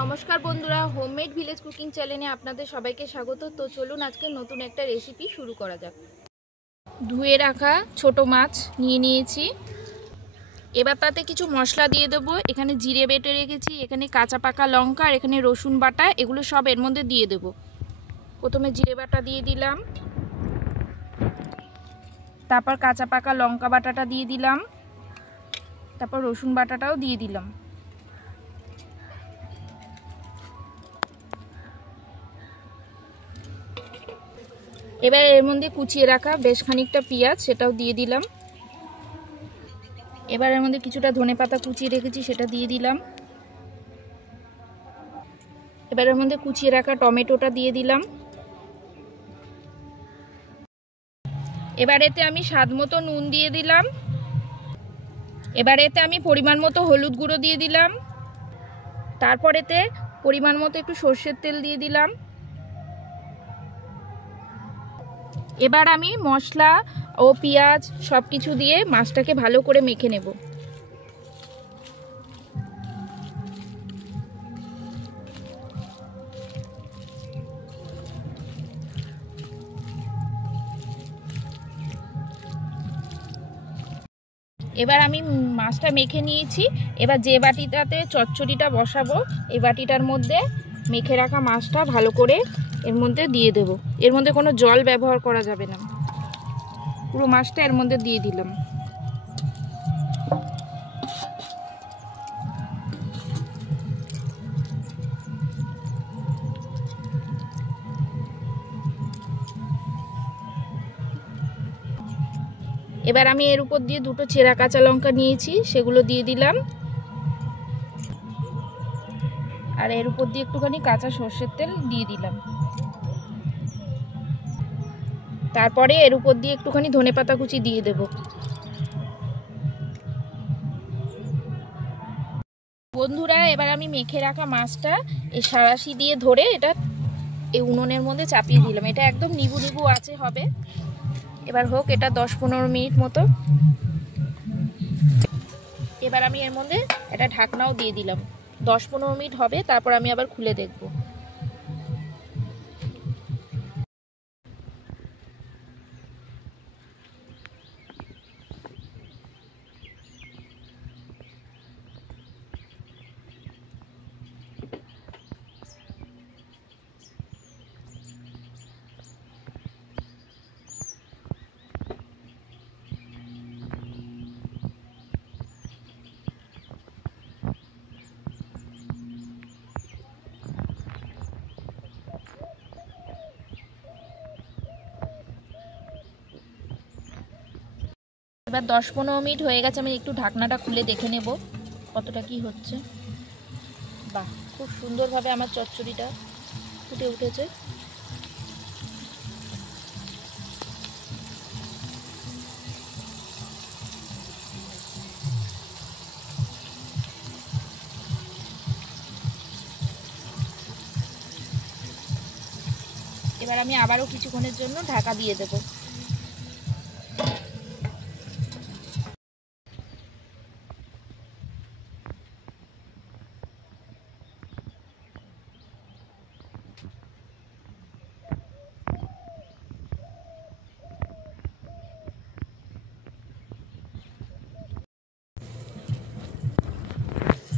নমস্কার বন্ধুরা, homemade village cooking চ্যানেলে আপনাদের সবাইকে স্বাগত। তো চলুন আজকে নতুন একটা রেসিপি শুরু করা যাক। ধুয়ে রাখা ছোট মাছ নিয়ে নিয়েছি। এবার তাতে কিছু মশলা দিয়ে দেবো। এখানে জিরে বেটে রেখেছি, এখানে কাঁচা পাকা লঙ্কা আর এখানে রসুন বাটা, এগুলো সব এর মধ্যে দিয়ে দেবো। প্রথমে জিরে বাটা দিয়ে দিলাম, তারপর কাঁচা পাকা লঙ্কা বাটাটা দিয়ে দিলাম, তারপর রসুন বাটাটাও দিয়ে দিলাম। এবার এর মধ্যে কুচিয়ে রাখা বেশ খানিকটা পেঁয়াজ, সেটাও দিয়ে দিলাম। এবার এর মধ্যে কিছুটা ধনেপাতা কুচিয়ে রেখেছি, সেটা দিয়ে দিলাম। এবার এর মধ্যে কুচিয়ে রাখা টমেটোটা দিয়ে দিলাম। এবার এতে আমি স্বাদ মতো নুন দিয়ে দিলাম। এবার এতে আমি পরিমাণ মতো হলুদ গুঁড়ো দিয়ে দিলাম। তারপর এতে পরিমাণ মতো একটু সর্ষের তেল দিয়ে দিলাম। এবার আমি মশলা ও পেঁয়াজ সব কিছু দিয়ে মাছটাকে ভালো করে মেখে নেব। এবার আমি মাছটা মেখে নিয়েছি। এবার যে বাটিটাতে চচ্চড়িটা বসাবো, এই বাটিটার মধ্যে মেখে রাখা মাছটা ভালো করে এর মধ্যে দিয়ে দেব। এর মধ্যে কোনো জল ব্যবহার করা যাবে না, পুরো মাছটা এর মধ্যে দিয়ে দিলাম। এবার আমি এর উপর দিয়ে দুটো চেরা কাঁচা লঙ্কা নিয়েছি, সেগুলো দিয়ে দিলাম। আর এর উপর দিয়ে একটুখানি কাঁচা সর্ষের তেল দিয়ে দিলাম। তারপরে এর উপর দিয়ে একটুখানি ধনেপাতা কুচি দিয়ে দেব। বন্ধুরা, এবার আমি মেখে রাখা মাছটা এই সাঁড়াশি দিয়ে ধরে এটা এই উনুনের মধ্যে চাপিয়ে দিলাম। এটা একদম নিবু নিবু আছে হবে। এবার হোক এটা 10-15 মিনিট মতো। এবার আমি এর মধ্যে একটা ঢাকনাও দিয়ে দিলাম। 10-15 মিনিট হবে, তারপর আমি আবার খুলে দেখব। এবার 10-15 মিনিট হয়ে গেছে, আমি একটু ঢাকনাটা খুলে দেখে নেব কতটা কি হচ্ছে। বাহ, খুব সুন্দরভাবে আমার চচ্চড়িটা ফুটে উঠেছে। এবার আমি আবারও কিছুক্ষণের জন্য ঢাকা দিয়ে দেব।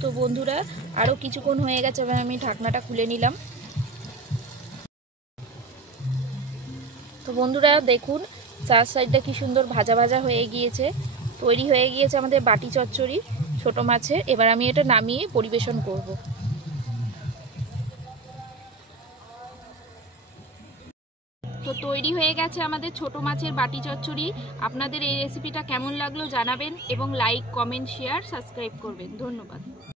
তো বন্ধুরা, আরও কিছুক্ষণ হয়ে গেছে, এবার আমি ঢাকনাটা খুলে নিলাম। তো বন্ধুরা দেখুন, চার সাইডটা কি সুন্দর ভাজা ভাজা হয়ে গিয়েছে। তৈরি হয়ে গিয়েছে আমাদের বাটি চচ্চড়ি ছোট মাছের। এবার আমি এটা নামিয়ে পরিবেশন করব। তো তৈরি হয়ে গেছে আমাদের ছোট মাছের বাটি চচ্চড়ি। আপনাদের এই রেসিপিটা কেমন লাগলো জানাবেন এবং লাইক, কমেন্ট, শেয়ার, সাবস্ক্রাইব করবেন। ধন্যবাদ।